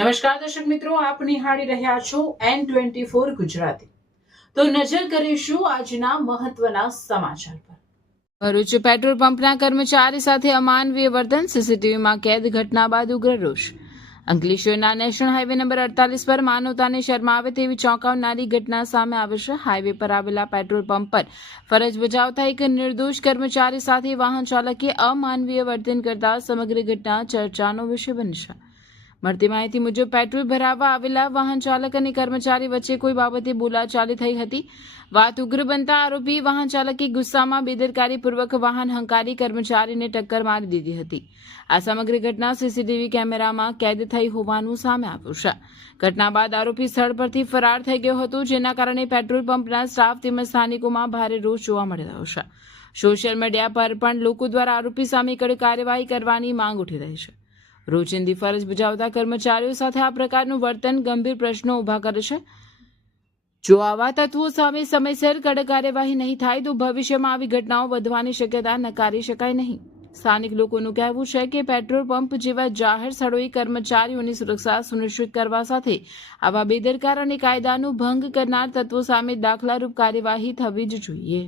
નમસ્કાર દર્શક મિત્રો, આપ નિહાળી રહ્યા છો N24 ગુજરાતી। તો નજર કરીશું આજના મહત્વના સમાચાર પર। ભરૂચ પેટ્રોલ પંપના કર્મચારી સાથે અમાનવીય વર્તન, સીસીટીવીમાં કેદ, ઘટના બાદ ઉગ્ર રોષ। અંકલેશ્વરના નેશનલ હાઈવે નંબર 48 પર માનવતાને શરમાવે તેવી ચોંકાવનારી ઘટના સામે આવી છે। હાઈવે પર આવેલા પેટ્રોલ પંપ પર ફરજ બજાવતા એક નિર્દોષ કર્મચારી સાથે વાહન ચાલકે અમાનવીય વર્તન કરતા સમગ્ર ઘટના ચર્ચાનો વિષય બની છે। મળતી માહિતી મુજબ પેટ્રોલ ભરાવવા આવેલા વાહન ચાલક અને કર્મચારી વચ્ચે કોઈ બાબતે બોલાચાલી થઈ હતી। વાત ઉગ્ર બનતા આરોપી વાહન ચાલકે ગુસ્સામાં બેદરકારીપૂર્વક વાહન હંકારી કર્મચારીને ટક્કર મારી દીધી હતી। આ સમગ્ર ઘટના સીસીટીવી કેમેરામાં કેદ થઈ હોવાનું સામે આવ્યું છે। ઘટના બાદ આરોપી સ્થળ પરથી ફરાર થઈ ગયો હતો, જેના કારણે પેટ્રોલ પંપના સ્ટાફ તેમજ સ્થાનિકોમાં ભારે રોષ જોવા મળી રહ્યો છે। સોશિયલ મીડિયા પર પણ લોકો દ્વારા આરોપી સામે કડક કાર્યવાહી કરવાની માંગ ઉઠી રહી છે। રોજિંદી ફરજ બજાવતા કર્મચારીઓ સાથે આ પ્રકારનું વર્તન ગંભીર પ્રશ્નો ઉભા કરે છે। જો આવા તત્વો સામે સમયસર કડક કાર્યવાહી નહીં થાય તો ભવિષ્યમાં આવી ઘટનાઓ વધવાની શક્યતા નકારી શકાય નહીં। સ્થાનિક લોકોનું કહેવું છે કે પેટ્રોલ પંપ જેવા જાહેર સ્થળોએ કર્મચારીઓની સુરક્ષા સુનિશ્ચિત કરવા સાથે આવા બેદરકાર અને કાયદાનો ભંગ કરનાર તત્વો સામે દાખલારૂપ કાર્યવાહી થવી જ જોઈએ।